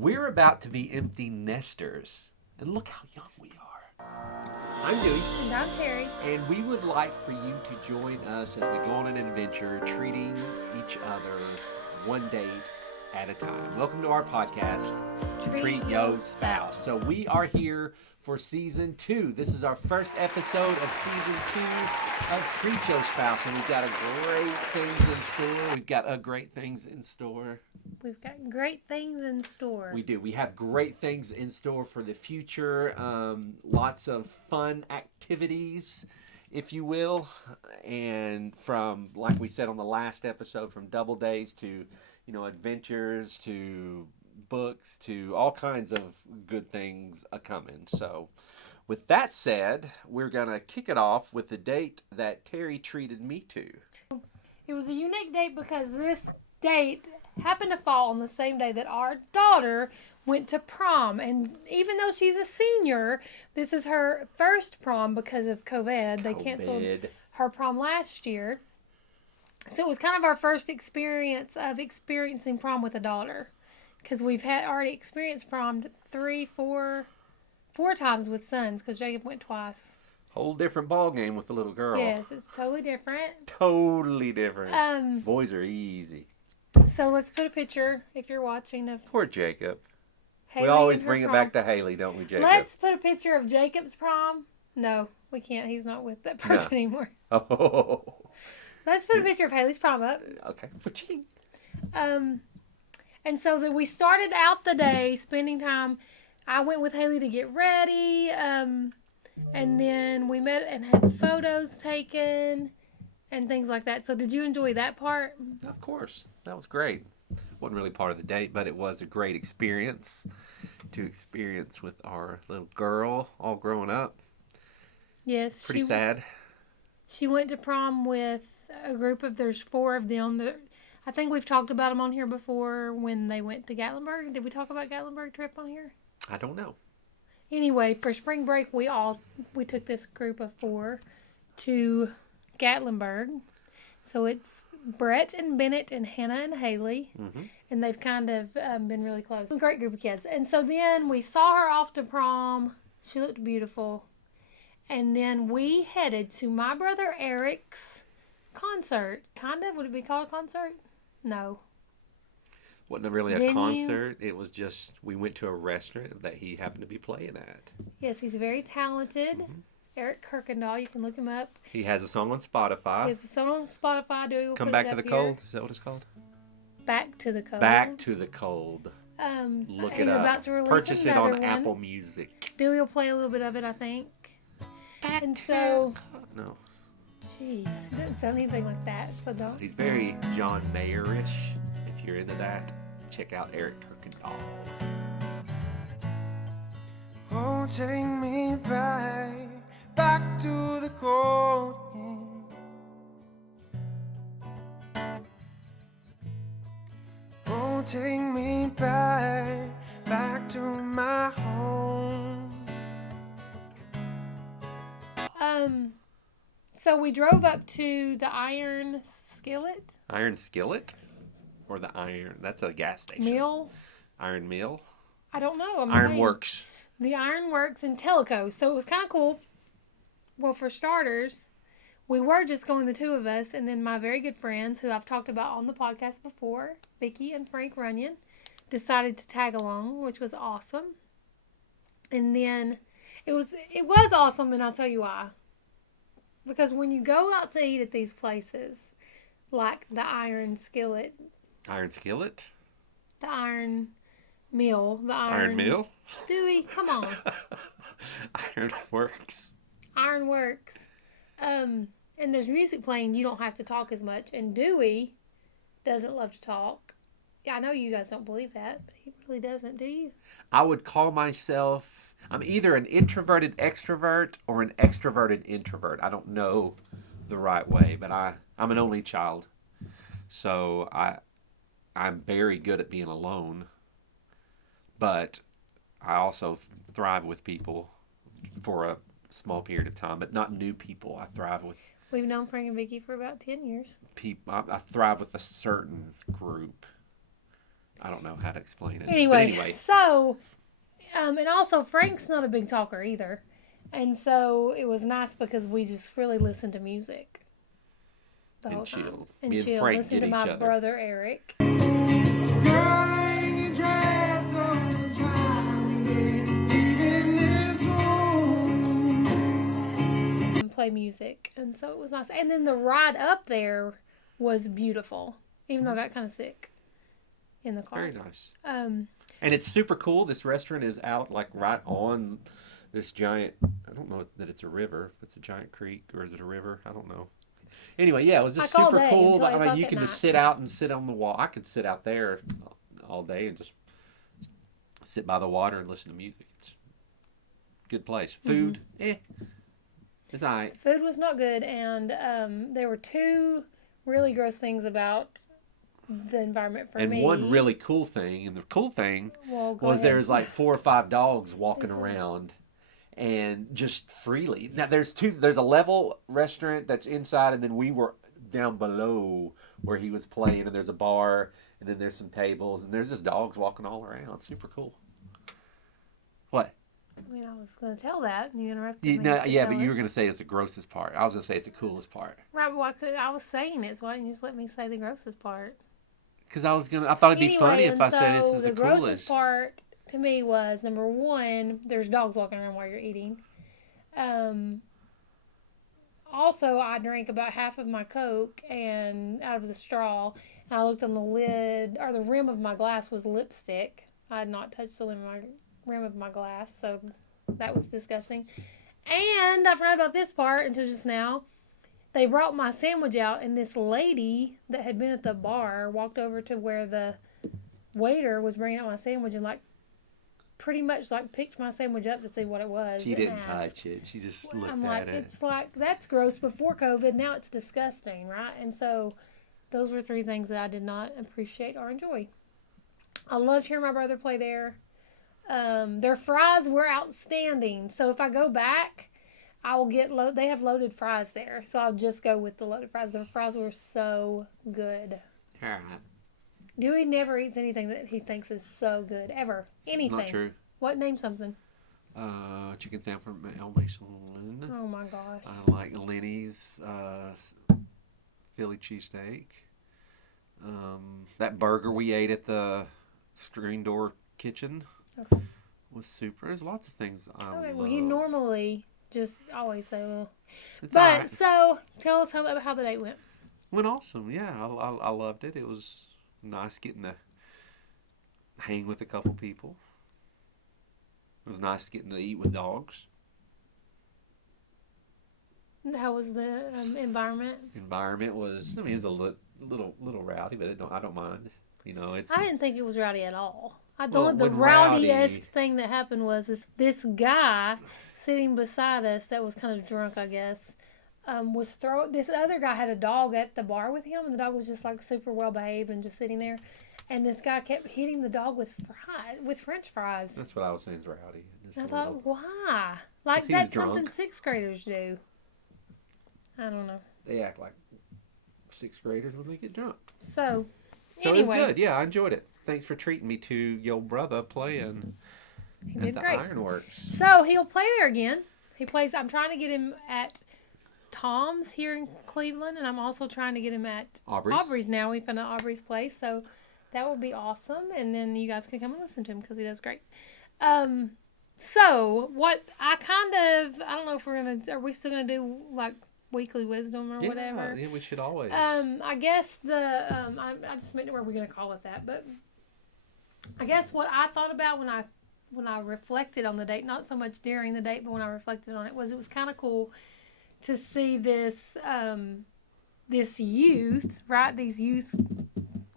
We're about to be empty nesters. And look how young we are. I'm Dewey. And I'm Terry. And we would like for you to join us as we go on an adventure, treating each other one date at a time. Welcome to our podcast, Treat Yo Spouse. So we are here for season 2. This is our first episode of season 2 of Treat Yo Spouse, and we've got great things in store. We've got great things in store. We've got great things in store. We do. We have great things in store for the future. Lots of fun activities, if you will. And from, like we said on the last episode, from double days to, adventures to books to all kinds of good things a-coming. So with that said, we're going to kick it off with the date that Terry treated me to. It was a unique date because this date happened to fall on the same day that our daughter went to prom. And even though she's a senior, this is her first prom because of COVID. They canceled her prom last year. So it was kind of our first experience of experiencing prom with a daughter. Because we've already experienced prom four times with sons, because Jacob went twice. Whole different ball game with the little girl. Yes, it's totally different. Totally different. Boys are easy. So let's put a picture, if you're watching, of poor Jacob. Haley. We always bring it back to Haley, don't we, Jacob? Let's put a picture of Jacob's prom. No, we can't. He's not with that person anymore. Oh. Let's put a picture of Haley's prom up. Okay. And so we started out the day spending time. I went with Haley to get ready. And then we met and had photos taken and things like that. So did you enjoy that part? Of course. That was great. Wasn't really part of the date, but it was a great experience to experience with our little girl all growing up. Yes. Pretty sad. She went to prom with a group of, there's 4 of them. I think we've talked about them on here before when they went to Gatlinburg. Did we talk about Gatlinburg trip on here? I don't know. Anyway, for spring break, we took this group of 4 to Gatlinburg. So it's Brett and Bennett and Hannah and Haley. Mm-hmm. And they've kind of been really close. A great group of kids. And so then we saw her off to prom. She looked beautiful. And then we headed to my brother Eric's concert. Kind of. Would it be called a concert? No. Wasn't really a concert. It was just, we went to a restaurant that he happened to be playing at. Yes, he's very talented. Mm-hmm. Eric Kirkendall. You can look him up. He has a song on Spotify. He has a song on Spotify. Come Back to the Cold. Is that what it's called? Back to the Cold. Back to the Cold. Look it up. About to release Purchase it on Apple Music. Dewey will play a little bit of it, I think. And so... No. Jeez, he doesn't sound anything like that, so don't. He's very John Mayer-ish. If you're into that, check out Eric Kirkendall. Oh, take me back to the cold. Oh, take me back to my home. So we drove up to the Iron Skillet. Iron Skillet? Or the Iron... That's a gas station. Mill? Iron Mill? I don't know. Iron Works. The Iron Works in Tellico. So it was kind of cool. Well, for starters, we were just going, the 2 of us, and then my very good friends, who I've talked about on the podcast before, Vicky and Frank Runyon, decided to tag along, which was awesome. And then it was awesome, and I'll tell you why. Because when you go out to eat at these places, like the Iron Skillet. Iron Skillet? The Iron Mill. The Iron Mill? Dewey, come on. Iron Works. Iron Works. And there's music playing. You don't have to talk as much. And Dewey doesn't love to talk. I know you guys don't believe that, but he really doesn't, do you? I would call myself... I'm either an introverted extrovert or an extroverted introvert. I don't know the right way, but I'm an only child. So I'm very good at being alone. But I also thrive with people for a small period of time, but not new people. I thrive with... We've known Frank and Vicky for about 10 years. I thrive with a certain group. I don't know how to explain it. Anyway, But anyway, so, and also Frank's not a big talker either. And so it was nice because we just really listened to music the And whole time. chilled. And Me and chilled. Frank Listened get to my each other. brother Eric. And play music. And so it was nice. And then the ride up there was beautiful. Even though I got kind of sick in the car. Very nice. Um, And it's super cool. This restaurant is out like right on this giant, I don't know that it's a river. It's a giant creek, or is it a river? I don't know. Anyway, yeah, it was just Like all super day cool. until I 8 mean, o'clock you at can just night. sit out and sit on the wall. I could sit out there all day and just sit by the water and listen to music. It's a good place. Food, it's all right. Food was not good, and there were two really gross things about the environment for And me. one really cool thing, and the cool thing Well, go was ahead. there's like 4 or 5 dogs walking around and just freely. Now there's a level restaurant that's inside, and then we were down below where he was playing, and there's a bar, and then there's some tables, and there's just dogs walking all around. Super cool. What? I mean, I was going to tell that, and you interrupted You, me. no, to yeah, tell but it. you were gonna say it's the grossest part. I was gonna say it's the coolest part. Right, but I was saying it, so why didn't you just let me say the grossest part? Cause I thought it'd be funny if and I said this is the the grossest coolest. part to me was, number one, there's dogs walking around while you're eating. Also, I drank about half of my Coke and out of the straw. And I looked on the lid, or the rim of my glass was lipstick. I had not touched the rim of my glass, so that was disgusting. And I forgot about this part until just now. They brought my sandwich out, and this lady that had been at the bar walked over to where the waiter was bringing out my sandwich and pretty much picked my sandwich up to see what it was. She and didn't asked. touch it. She just looked I'm at like, it. it's like, that's gross before COVID. Now it's disgusting, right? And so those were 3 things that I did not appreciate or enjoy. I loved hearing my brother play there. Their fries were outstanding. So if I go back, I will get they have loaded fries there. So I'll just go with the loaded fries. The fries were so good. All right. Dewey never eats anything that he thinks is so good, ever. Anything. Not true. What? Name something. Chicken sandwich from El Mason. Oh my gosh. I like Lenny's Philly cheesesteak. That burger we ate at the Screen Door Kitchen Okay. was super. There's lots of things I Okay, love. well, you normally just always say, well. It's But, alright. so, tell us how the date went. Went awesome. Yeah, I loved it. It was nice getting to hang with a couple people. It was nice getting to eat with dogs. How was the environment? Environment was, I mean, it's a little rowdy, but I don't mind. You know, it's. I didn't think it was rowdy at all. I Well, thought the when rowdy- rowdiest thing that happened was this guy sitting beside us that was kind of drunk, I guess, was this other guy had a dog at the bar with him, and the dog was just super well behaved and just sitting there. And this guy kept hitting the dog with French fries. That's what I was saying is rowdy. Just I a thought, little- why? Guess he was That's something drunk. 6th graders do. I don't know. They act like 6th graders when they get drunk. So So anyway, it was good. Yeah, I enjoyed it. Thanks for treating me to your brother playing he at did the great. Ironworks. So he'll play there again. He plays. I'm trying to get him at Tom's here in Cleveland, and I'm also trying to get him at Aubrey's? now. We found out Aubrey's place, so that will be awesome. And then you guys can come and listen to him because he does great. So what I don't know if are we still gonna do weekly wisdom or whatever? Yeah, we should always. I guess I just meant where we're gonna call it that, but I guess what I thought about when I reflected on the date, not so much during the date, but when I reflected on it, was kind of cool to see this youth, right? These youth.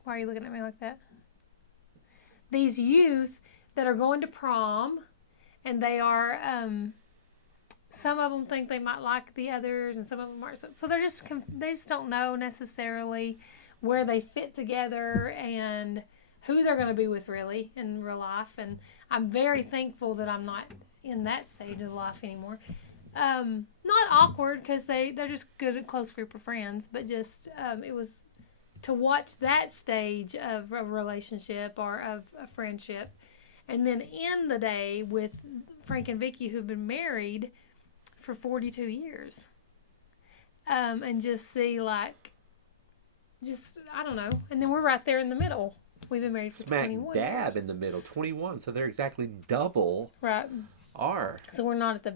Why are you looking at me like that? These youth that are going to prom, and they are. Some of them think they might like the others, and some of them aren't. So they just don't know necessarily where they fit together and who they're going to be with really in real life. And I'm very thankful that I'm not in that stage of life anymore. Not awkward because they're just good, close group of friends, but just it was to watch that stage of a relationship or of a friendship, and then end the day with Frank and Vicky, who've been married for 42 years, and just see I don't know, and then we're right there in the middle. We've been married for Smack 21 dab years. in the middle, 21. So they're exactly double Right. our. So we're not at the,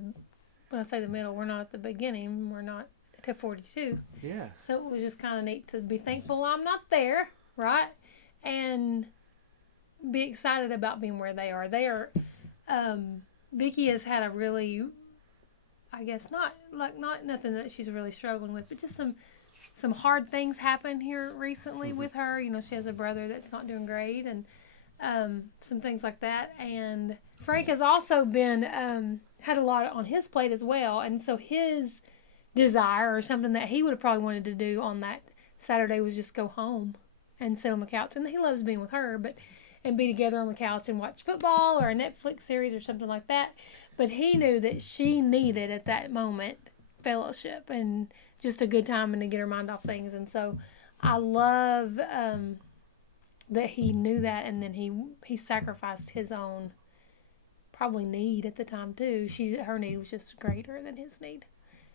when I say the middle, we're not at the beginning. We're not to 42. Yeah. So it was just kind of neat to be thankful I'm not there, right? And be excited about being where they are. They are, Vicky has had a really, I guess not nothing that she's really struggling with, but just some hard things happen here recently with her. You know, she has a brother that's not doing great, and some things like that. And Frank has also been had a lot on his plate as well, and so his desire, or something that he would have probably wanted to do on that Saturday, was just go home and sit on the couch. And he loves being with her, and be together on the couch and watch football or a Netflix series or something like that. But he knew that she needed at that moment fellowship and just a good time and to get her mind off things. And so I love that he knew that, and then he sacrificed his own probably need at the time too. Her need was just greater than his need,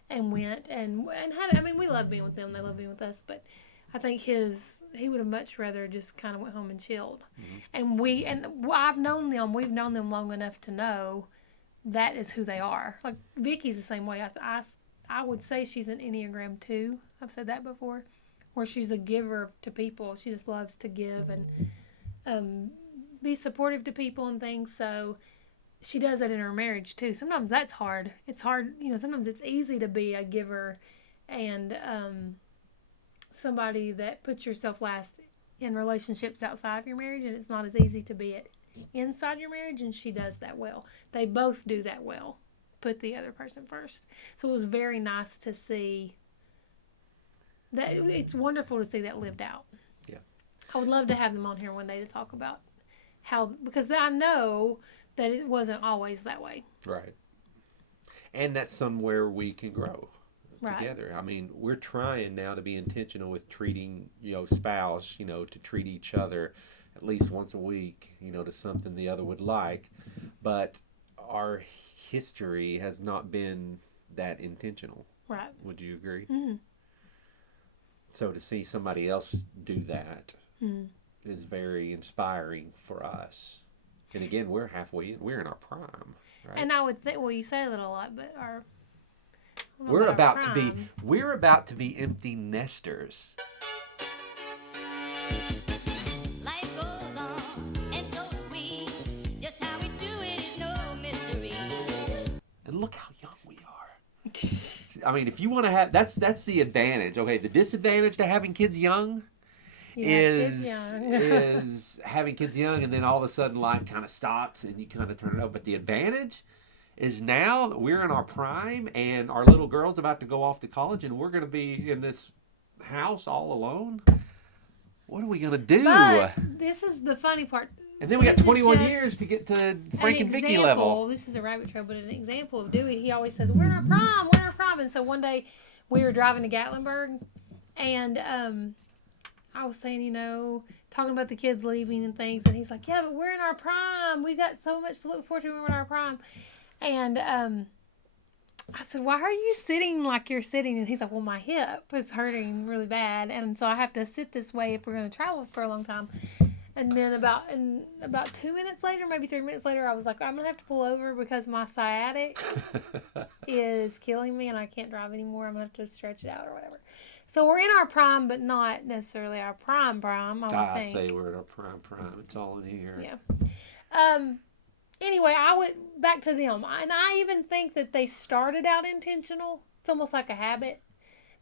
and went and had. I mean, we love being with them. They love being with us, but I think he would have much rather just kind of went home and chilled. Mm-hmm. And I've known them. We've known them long enough to know that is who they are. Like Vicky's the same way. I would say she's an Enneagram 2. I've said that before, where she's a giver to people. She just loves to give and be supportive to people and things. So she does that in her marriage too. Sometimes that's hard. It's hard, sometimes it's easy to be a giver and somebody that puts yourself last in relationships outside of your marriage, and it's not as easy to be it inside your marriage, and she does that well. They both do that well. Put the other person first. So it was very nice to see that. It's wonderful to see that lived out. Yeah. I would love to have them on here one day to talk about because I know that it wasn't always that way. Right. And that's somewhere we can grow together. I mean, we're trying now to be intentional with treating, spouse, to treat each other at least once a week, to something the other would like. But our history has not been that intentional. Right. Would you agree? Mm-hmm. So to see somebody else do that is very inspiring for us. And again, we're halfway in. We're in our prime. Right? And I would think, you say that a lot, but we're about to be empty nesters. Life goes on, and so do we. Just how we do it is no mystery. And look how young we are. I mean, if you want to have, that's the advantage. Okay, the disadvantage to having kids young is having kids young, and then all of a sudden life kind of stops and you kind of turn it over. But the advantage is now that we're in our prime and our little girl's about to go off to college, and we're going to be in this house all alone. What are we going to do? But this is the funny part. And then we got 21 years to get to Frank and Vicky level. This is a rabbit trail, but an example of Dewey. He always says, we're in our prime. And so one day we were driving to Gatlinburg, and I was saying, talking about the kids leaving and things. And he's like, yeah, but we're in our prime. We've got so much to look forward to when we're in our prime. And I said, why are you sitting like you're sitting? And he's like, well, my hip is hurting really bad. And so I have to sit this way if we're going to travel for a long time. And then about 2 minutes later, maybe 3 minutes later, I was like, I'm going to have to pull over because my sciatic is killing me and I can't drive anymore. I'm going to have to stretch it out or whatever. So we're in our prime, but not necessarily our prime, I would think. I say we're in our prime. It's all in here. Yeah. Anyway, I went back to them. And I even think that they started out intentional. It's almost like a habit.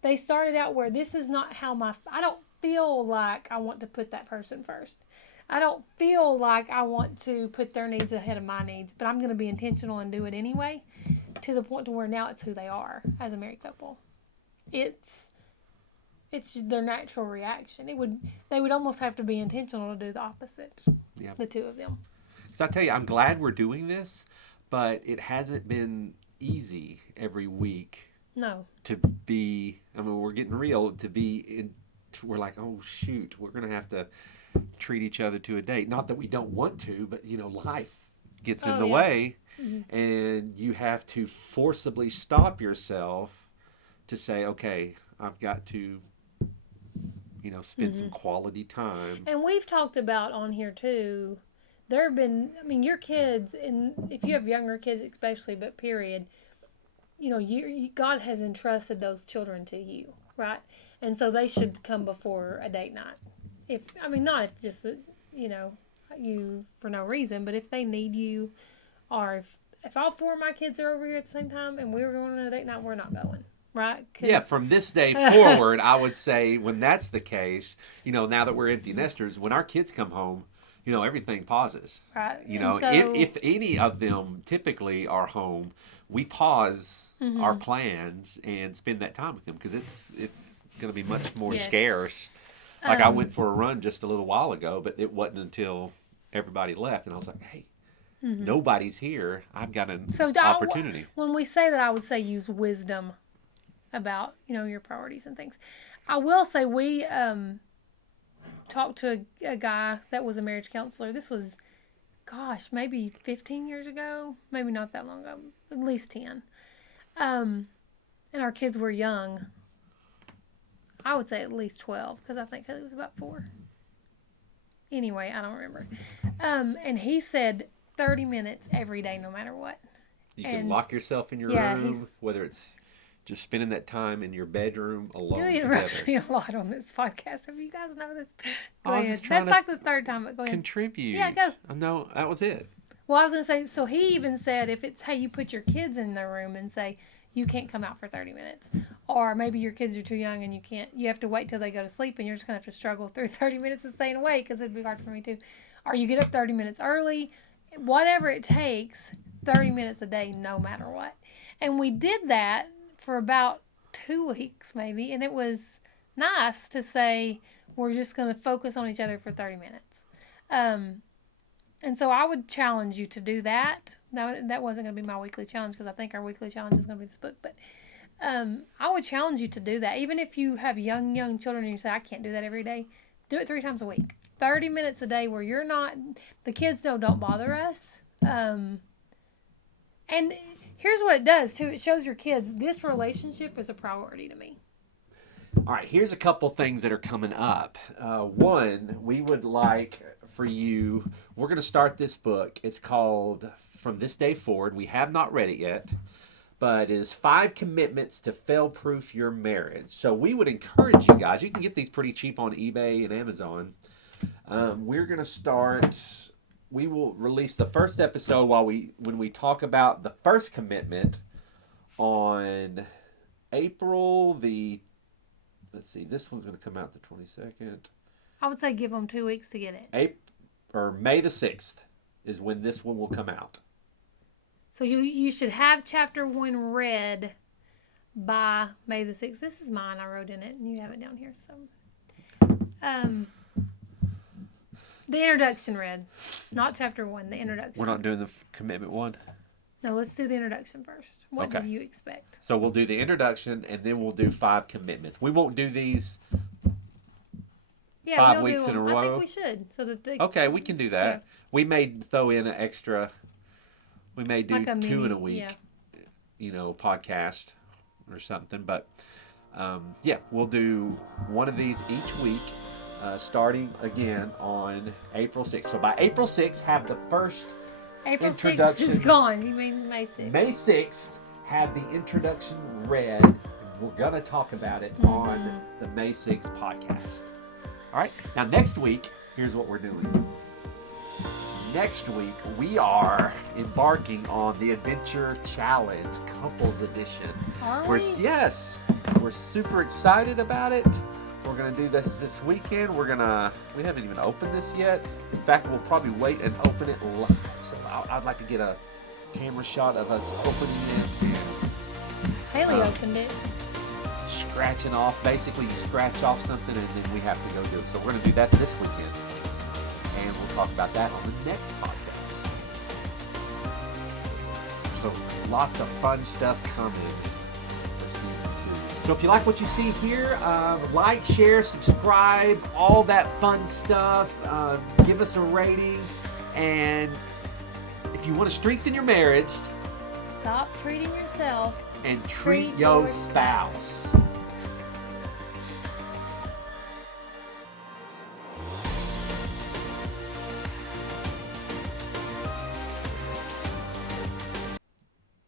They started out where this is not how I don't feel like I want to put that person first. I don't feel like I want to put their needs ahead of my needs, but I'm going to be intentional and do it anyway, to the point to where now it's who they are as a married couple. It's their natural reaction. They would almost have to be intentional to do the opposite. Yeah. The two of them. So I tell you, I'm glad we're doing this, but it hasn't been easy every week. No. To be, we're getting real, to be we're like, oh shoot, we're gonna have to treat each other to a date. Not that we don't want to, but life gets in the way, and you have to forcibly stop yourself to say, okay, I've got to spend some quality time. And we've talked about on here too, there have been, your kids, and if you have younger kids especially, but period, God has entrusted those children to you, right? And so they should come before a date night. Not if just, you for no reason, but if they need you, or if all four of my kids are over here at the same time and we were going on a date night, we're not going. Right? Yeah, from this day forward, I would say when that's the case, now that we're empty nesters, when our kids come home, everything pauses. Right. If any of them typically are home, we pause our plans and spend that time with them because it's going to be much more scarce. Like I went for a run just a little while ago, but it wasn't until everybody left, and I was like, hey, nobody's here. I've got an opportunity. When we say that, I would say use wisdom about your priorities and things. I will say we talked to a guy that was a marriage counselor. This was, maybe 15 years ago, maybe not that long ago, at least 10. And our kids were young. I would say at least 12 because I think it was about 4. Anyway, I don't remember. And he said 30 minutes every day, no matter what. You can lock yourself in your room, whether it's just spending that time in your bedroom alone you together. interrupt me a lot on this podcast. Have you guys noticed? Go ahead. Just trying That's to like the third time, but go ahead. Contribute. Yeah, go. No, that was it. Well, I was going to say, so he even said if it's, hey, you put your kids in their room and say, you can't come out for 30 minutes. Or maybe your kids are too young and you have to wait till they go to sleep and you're just going to have to struggle through 30 minutes of staying awake because it'd be hard for me too. Or you get up 30 minutes early. Whatever it takes, 30 minutes a day, no matter what. And we did that for about 2 weeks maybe, and it was nice to say we're just going to focus on each other for 30 minutes. And so I would challenge you to do that. Now, that wasn't going to be my weekly challenge because I think our weekly challenge is going to be this book, but I would challenge you to do that. Even if you have young children and you say, I can't do that every day, do it 3 times a week. 30 minutes a day where you're not, the kids know don't bother us. And here's what it does too. It shows your kids this relationship is a priority to me. All right, here's a couple things that are coming up. One, we would like for you, we're going to start this book. It's called From This Day Forward. We have not read it yet, but it is 5 Commitments to Fail-Proof Your Marriage. So we would encourage you guys, you can get these pretty cheap on eBay and Amazon. We're going to start, we will release the first episode when we talk about the first commitment on April the, let's see, this one's going to come out the 22nd. I would say give them 2 weeks to get it. May the 6th is when this one will come out. So you should have chapter 1 read by May the 6th. This is mine. I wrote in it, and you have it down here. So, the introduction read, not chapter 1. The introduction. We're not doing the commitment one. No, let's do the introduction first. What do you expect? So we'll do the introduction, and then we'll do 5 commitments. We won't do these 5 weeks in a row. I think we should, so that okay, we can do that. Yeah. We may throw in an extra. We may do like 2 in a week, podcast or something. But we'll do one of these each week, starting again on April 6th. So by April 6th, have the first introduction. April 6th is gone. You mean May 6th? May 6th, have the introduction read. And we're going to talk about it on the May 6th podcast. All right. Now, next week, here's what we're doing. Next week, we are embarking on the Adventure Challenge Couples Edition. Are we? Yes. We're super excited about it. We're going to do this weekend. We haven't even opened this yet. In fact, we'll probably wait and open it live. So I'd like to get a camera shot of us opening it. And, Haley opened it. Scratching off. Basically, you scratch off something and then we have to go do it. So we're going to do that this weekend. And we'll talk about that on the next podcast. So lots of fun stuff coming for season 2. So if you like what you see here, like, share, subscribe, all that fun stuff. Give us a rating. And if you want to strengthen your marriage, Stop treating yourself. and treat Treat your your spouse.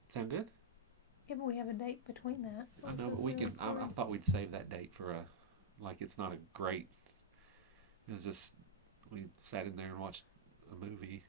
Sound good? Yeah, but we have a date between that. I know, but we can. I thought we'd save that date for a. Like, it's not a great. It was just we sat in there and watched a movie.